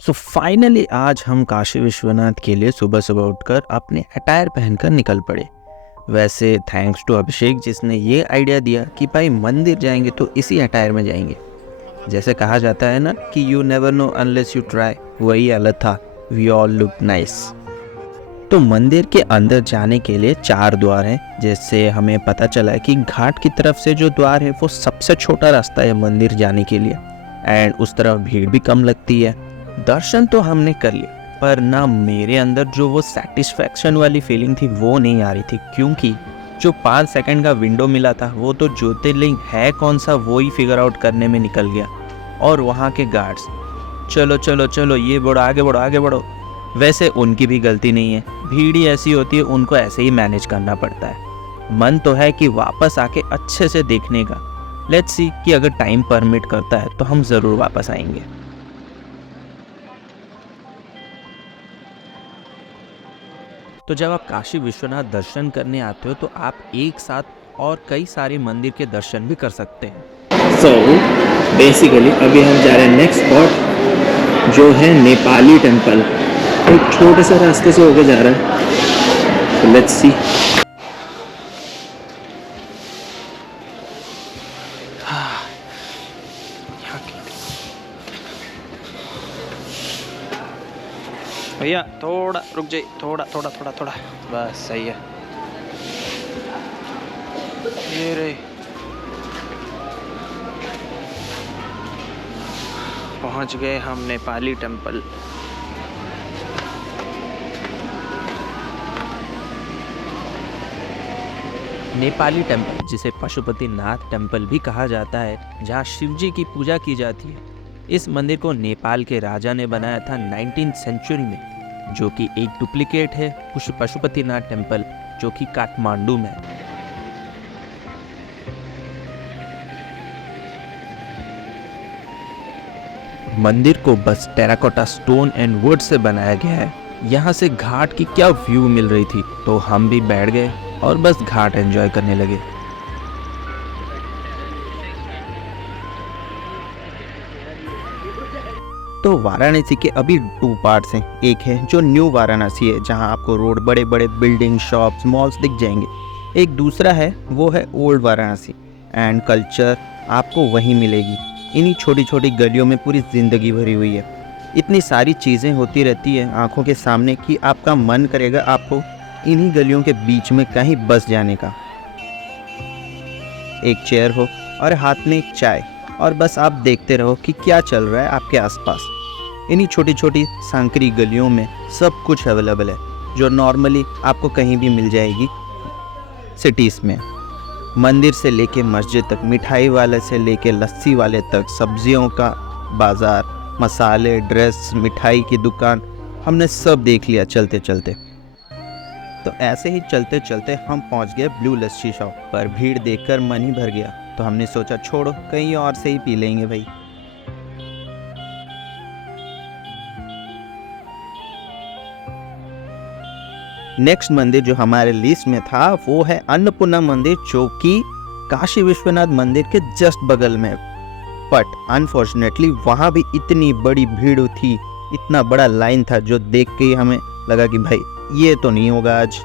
So finally आज हम काशी विश्वनाथ के लिए सुबह सुबह उठकर अपने अटायर पहनकर निकल पड़े। वैसे थैंक्स टू अभिषेक जिसने ये आइडिया दिया कि भाई मंदिर जाएंगे तो इसी अटायर में जाएंगे। जैसे कहा जाता है ना कि you never know unless you try, वही हालत था। We all look nice. तो मंदिर के अंदर जाने के लिए 4 द्वार हैं। जैसे हमें पता चला है कि घाट की तरफ से जो द्वार है वो सबसे छोटा रास्ता है मंदिर जाने के लिए, एंड उस तरफ भीड़ भी कम लगती है। दर्शन तो हमने कर लिए, पर ना मेरे अंदर जो वो सेटिस्फैक्शन वाली फीलिंग थी वो नहीं आ रही थी, क्योंकि जो 5 सेकंड का विंडो मिला था वो तो ज्योतिर्लिंग है कौन सा वो ही फिगर आउट करने में निकल गया। और वहाँ के गार्ड्स, चलो चलो चलो ये बढ़ो, आगे बढ़ो आगे बढ़ो। वैसे उनकी भी गलती नहीं है, भीड़ ही ऐसी होती है, उनको ऐसे ही मैनेज करना पड़ता है। मन तो है कि वापस आके अच्छे से देखने का। लेट्स सी कि अगर टाइम परमिट करता है तो हम ज़रूर वापस आएंगे। तो जब आप काशी विश्वनाथ दर्शन करने आते हो तो आप एक साथ और कई सारे मंदिर के दर्शन भी कर सकते हैं। सो बेसिकली अभी हम जा रहे हैं नेक्स्ट स्पॉट जो है नेपाली टेम्पल। एक छोटे से रास्ते से होके जा रहा है, तो लेट्स सी। भैया थोड़ा रुक जाइए, थोड़ा थोड़ा थोड़ा थोड़ा, बस सही है। ये रे पहुंच गए हम नेपाली टेम्पल। नेपाली टेम्पल, जिसे पशुपतिनाथ टेम्पल भी कहा जाता है, जहाँ शिवजी की पूजा की जाती है। इस मंदिर को नेपाल के राजा ने बनाया था 19th सेंचुरी में, जो कि एक डुप्लीकेट है पशुपतिनाथ टेम्पल जो कि काठमांडू में है। मंदिर को बस terracotta stone and would say बनाया गया है। यहाँ से घाट की क्या व्यू मिल रही थी, तो हम भी बैठ गए और बस घाट एंजॉय करने लगे। तो वाराणसी के अभी 2 पार्ट्स हैं। एक है जो न्यू वाराणसी है, जहाँ आपको रोड, बड़े बड़े बिल्डिंग, शॉप्स, मॉल्स दिख जाएंगे। एक दूसरा है, वो है ओल्ड वाराणसी, एंड कल्चर आपको वहीं मिलेगी। इन्हीं छोटी छोटी गलियों में पूरी ज़िंदगी भरी हुई है। इतनी सारी चीज़ें होती रहती है आंखों के सामने कि आपका मन करेगा आपको इन्हीं गलियों के बीच में कहीं बस जाने का। एक चेयर हो और हाथ में एक चाय, और बस आप देखते रहो कि क्या चल रहा है आपके आसपास। इन्हीं छोटी छोटी सांकरी गलियों में सब कुछ अवेलेबल है, जो नॉर्मली आपको कहीं भी मिल जाएगी सिटीज़ में। मंदिर से लेके मस्जिद तक, मिठाई वाले से लेके लस्सी वाले तक, सब्जियों का बाज़ार, मसाले, ड्रेस, मिठाई की दुकान, हमने सब देख लिया चलते चलते। तो ऐसे ही चलते चलते हम पहुंच गए ब्लू लस्सी शॉप पर। भीड़ देखकर मन ही भर गया, तो हमने सोचा छोड़ो कहीं और से ही पी लेंगे भाई। नेक्स्ट मंदिर जो हमारे लिस्ट में था वो है अन्नपूर्णा मंदिर, जो कि काशी विश्वनाथ मंदिर के जस्ट बगल में। बट अनफॉर्चुनेटली वहाँ भी इतनी बड़ी भीड़ थी, इतना बड़ा लाइन था, जो देख के हमें लगा कि भाई ये तो नहीं होगा आज,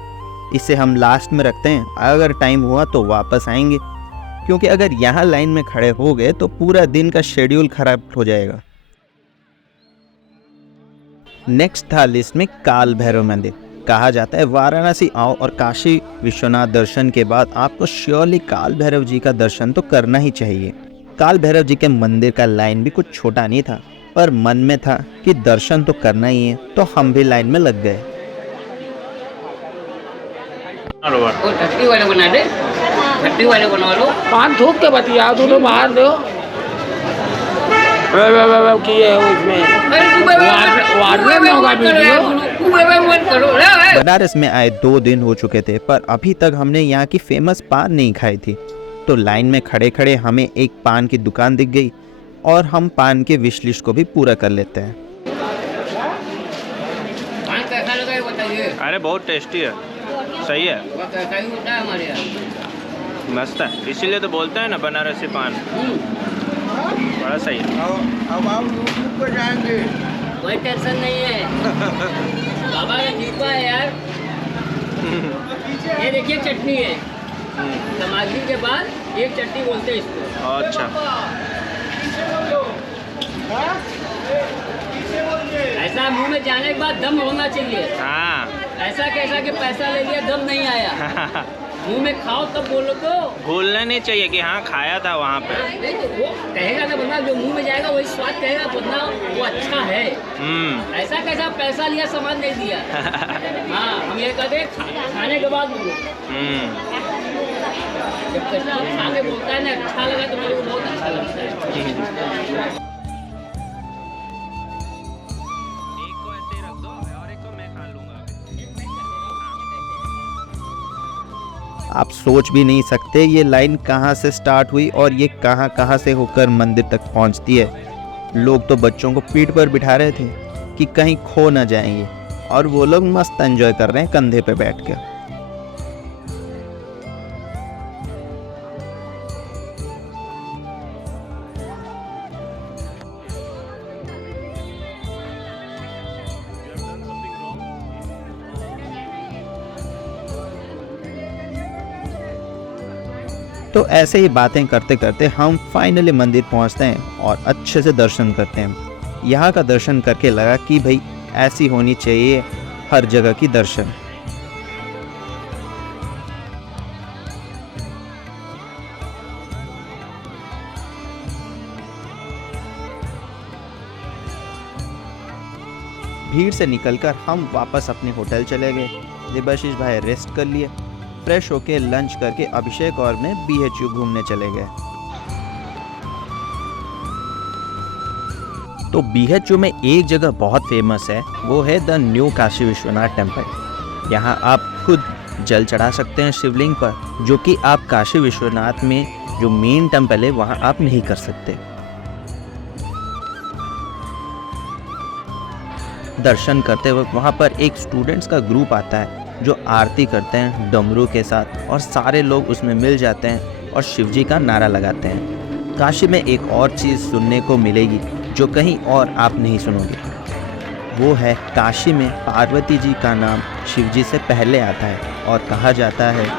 इसे हम लास्ट में रखते हैं, अगर टाइम हुआ तो वापस आएंगे। क्योंकि अगर यहाँ लाइन में खड़े हो गए तो पूरा दिन का शेड्यूल खराब हो जाएगा। नेक्स्ट था लिस्ट में काल भैरव मंदिर। कहा जाता है वाराणसी आओ और काशी विश्वनाथ दर्शन के बाद आपको श्योरली काल भैरव जी का दर्शन तो करना ही चाहिए। काल भैरव जी के मंदिर का लाइन भी कुछ छोटा नहीं था, पर मन में था कि दर्शन तो करना ही है, तो हम भी लाइन में लग गए। ठट्टी वाले बना दे, ठट्टी वाले बनवा लो। पान थूक के बतिया दो, बाहर दो किए उसमें बनारस में आए 2 दिन हो चुके थे, पर अभी तक हमने यहाँ की फेमस पान नहीं खाई थी। तो लाइन में खड़े खड़े हमें एक पान की दुकान दिख गई, और हम पान के विश लिस्ट को भी पूरा कर लेते हैं। कैसा लगा ये बताइए। अरे बहुत टेस्टी है, सही है, कैसा ही होता है हमारे यहाँ। मस्त है, इसीलिए तो बोलते हैं ना बनारसी पान, बड़ा सही है। वही कोई टेंशन नहीं है। बाबा का कृपा है यार। ये देखिए चटनी है, समाधि के बाद एक चटनी बोलते हैं इसको। अच्छा, ऐसा मुंह में जाने के बाद दम होना चाहिए। हाँ। ऐसा कैसा कि पैसा ले लिया दम नहीं आया। मुंह में खाओ तब बोलो तो। भूलना नहीं चाहिए कि हाँ खाया था वहाँ पे। नहीं तो वो कहेगा ना बंदा, जो मुंह में जाएगा वही स्वाद कहेगा बंदा वो अच्छा है। ऐसा कैसा पैसा लिया सामान नहीं दिया। हाँ, हम ये कहते हैं खाने के बाद बोलो। जब कस्टमर खा के बोलता है ना अच्छा लगा तो मेरे को बहुत अच्छा लगता है। एक को ऐसे ही रख दो और एक को मैं खा लूँगा। आप सोच भी नहीं सकते ये लाइन कहाँ से स्टार्ट हुई और ये कहाँ कहाँ से होकर मंदिर तक पहुँचती है। लोग तो बच्चों को पीठ पर बिठा रहे थे कि कहीं खो ना जाएंगे, और वो लोग मस्त एंजॉय कर रहे हैं कंधे पे बैठ कर। तो ऐसे ही बातें करते करते हम फाइनली मंदिर पहुंचते हैं और अच्छे से दर्शन करते हैं। यहाँ का दर्शन करके लगा कि भाई ऐसी होनी चाहिए हर जगह की दर्शन। भीड़ से निकलकर हम वापस अपने होटल चले गए। देबाशीष भाई रेस्ट कर लिए, फ्रेश होके लंच करके अभिषेक और मैं BHU घूमने चले गए। तो BHU में एक जगह बहुत फेमस है, वो है the new Kashi Vishwanath temple. यहाँ आप खुद जल चढ़ा सकते हैं शिवलिंग पर, जो कि आप काशी विश्वनाथ में जो मेन टेम्पल है वहाँ आप नहीं कर सकते। दर्शन करते वक्त वहाँ पर एक स्टूडेंट्स का ग्रुप आता है जो आरती करते हैं डमरू के साथ, और सारे लोग उसमें मिल जाते हैं और शिवजी का नारा लगाते हैं। काशी में एक और चीज़ सुनने को मिलेगी जो कहीं और आप नहीं सुनोगे, वो है काशी में पार्वती जी का नाम शिवजी से पहले आता है और कहा जाता है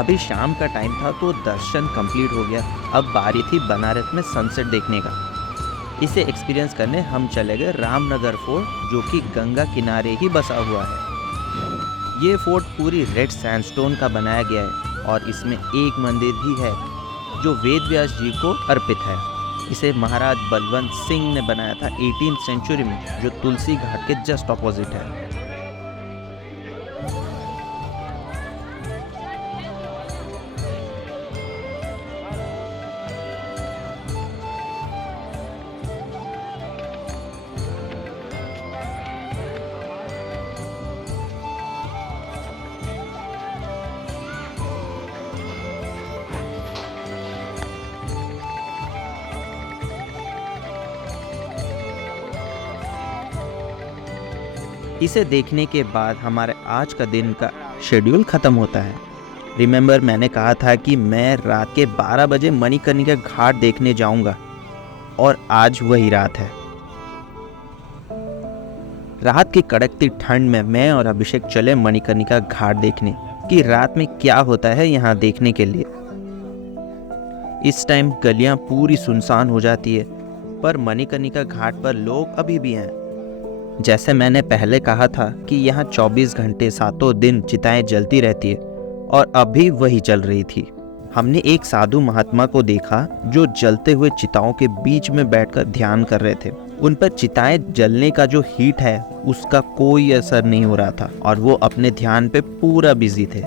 अभी शाम का टाइम था तो दर्शन कंप्लीट हो गया। अब बारी थी बनारस में सनसेट देखने का। इसे एक्सपीरियंस करने हम चले गए रामनगर फोर्ट, जो कि गंगा किनारे ही बसा हुआ है। ये फोर्ट पूरी रेड सैंडस्टोन का बनाया गया है और इसमें एक मंदिर भी है जो वेद व्यास जी को अर्पित है। इसे महाराज बलवंत सिंह ने बनाया था 18th सेंचुरी में, जो तुलसी घाट के जस्ट ऑपोजिट है। इसे देखने के बाद हमारे आज का दिन का शेड्यूल ख़त्म होता है। रिमेंबर, मैंने कहा था कि मैं रात के 12 बजे मणिकर्णिका घाट देखने जाऊंगा, और आज वही रात है। रात की कड़कती ठंड में मैं और अभिषेक चले मणिकर्णिका घाट देखने कि रात में क्या होता है यहाँ देखने के लिए। इस टाइम गलियाँ पूरी सुनसान हो जाती है, पर मणिकर्णिका घाट पर लोग अभी भी हैं। जैसे मैंने पहले कहा था कि यहाँ 24 घंटे सातों दिन चिताएं जलती रहती है, और अभी वही चल रही थी। हमने एक साधु महात्मा को देखा जो जलते हुए चिताओं के बीच में बैठकर ध्यान कर रहे थे। उन पर चिताएं जलने का जो हीट है उसका कोई असर नहीं हो रहा था, और वो अपने ध्यान पे पूरा बिजी थे।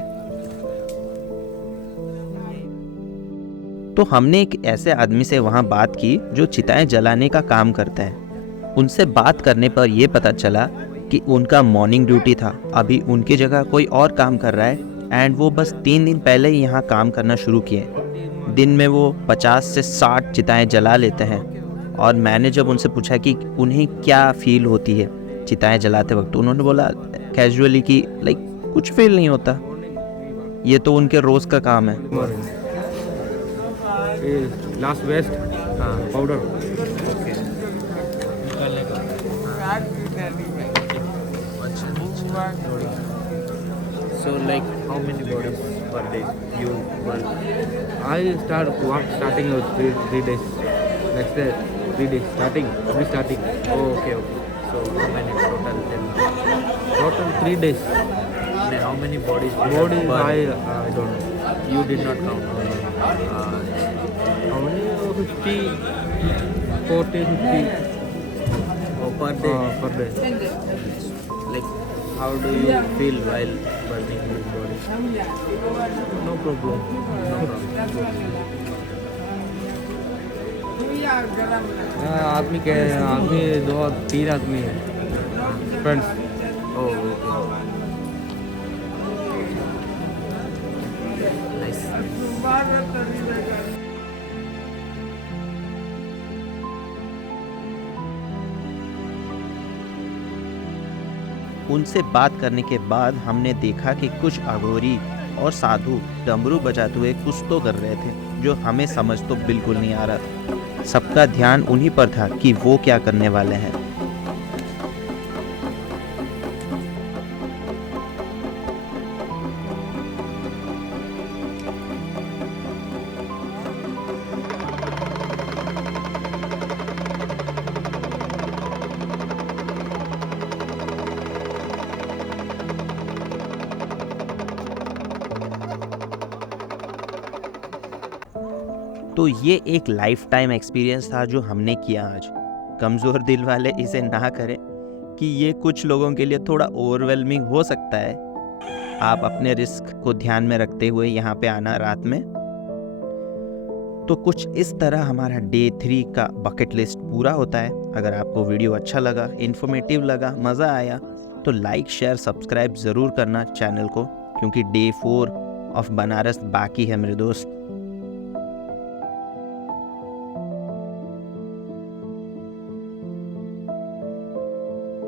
तो हमने एक ऐसे आदमी से वहाँ बात की जो चिताएं जलाने का काम करता है। उनसे बात करने पर यह पता चला कि उनका मॉर्निंग ड्यूटी था, अभी उनकी जगह कोई और काम कर रहा है एंड वो बस 3 दिन पहले ही यहाँ काम करना शुरू किए। दिन में वो 50 से 60 चिताएं जला लेते हैं। और मैंने जब उनसे पूछा कि उन्हें क्या फील होती है चिताएं जलाते वक्त, उन्होंने बोला कैजुअली कि लाइक कुछ फील नहीं होता, ये तो उनके रोज़ का काम है। Last waste powder So like how many bodies per day you burn? I starting with three days. Next day 3 days starting. Oh, okay. So how many total then? Total 3 days. And how many bodies? you Body have burned? I don't know. You did not count. How many? 50, 40, 50 Per day. per day. Like how do you feel while burning these bodies? No problem. आदमी 2-3 आदमी है friends. Oh, okay. Nice. उनसे बात करने के बाद हमने देखा कि कुछ अघोरी और साधु डमरू बजाते हुए कुछ तो कर रहे थे जो हमें समझ तो बिल्कुल नहीं आ रहा था। सबका ध्यान उन्हीं पर था कि वो क्या करने वाले हैं। तो ये एक लाइफ टाइम एक्सपीरियंस था जो हमने किया आज। कमज़ोर दिल वाले इसे ना करें कि ये कुछ लोगों के लिए थोड़ा ओवरवेलमिंग हो सकता है। आप अपने रिस्क को ध्यान में रखते हुए यहाँ पे आना रात में। तो कुछ इस तरह हमारा डे 3 का बकेट लिस्ट पूरा होता है। अगर आपको वीडियो अच्छा लगा, इन्फॉर्मेटिव लगा, मज़ा आया तो लाइक शेयर सब्सक्राइब ज़रूर करना चैनल को, क्योंकि डे 4 ऑफ बनारस बाकी है मेरे दोस्त।